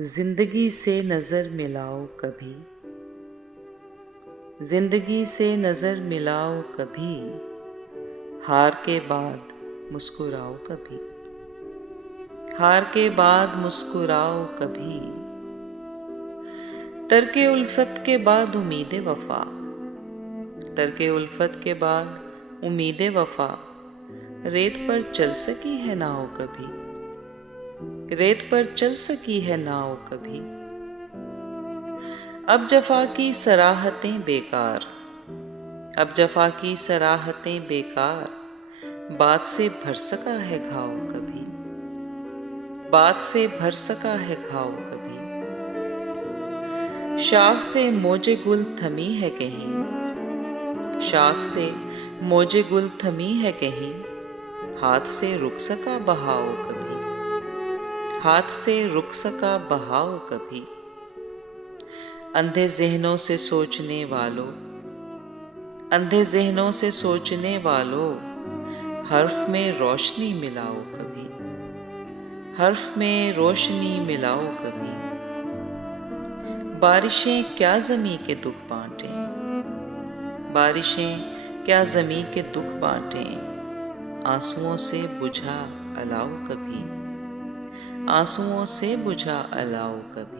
जिंदगी से नजर मिलाओ कभी, जिंदगी से नजर मिलाओ कभी, हार के बाद मुस्कुराओ कभी, हार के बाद मुस्कुराओ कभी। तरके उल्फत के बाद उम्मीद वफा, तरके उल्फत के बाद उम्मीद वफा, रेत पर चल सकी है नाव कभी, रेत पर चल सकी है नाव कभी। अब जफा की सराहतें बेकार, अब जफा की सराहतें बेकार, बात से भर सका है घाव कभी, बात से भर सका है घाव कभी। शाख से मोजे गुल थमी है कहीं, शाख से मोजे गुल थमी है कहीं, हाथ से रुक सका बहाव कभी, हाथ से रुक सका बहाव कभी। अंधे जहनों से सोचने वालों, अंधे जहनों से सोचने वालों, हर्फ में रोशनी मिलाओ कभी, हर्फ में रोशनी मिलाओ कभी। बारिशें क्या ज़मीं के दुख बांटें, बारिशें क्या ज़मीं के दुख बांटें, आंसुओं से बुझा अलाओ कभी, आंसुओं से बुझा अलाओ कभी।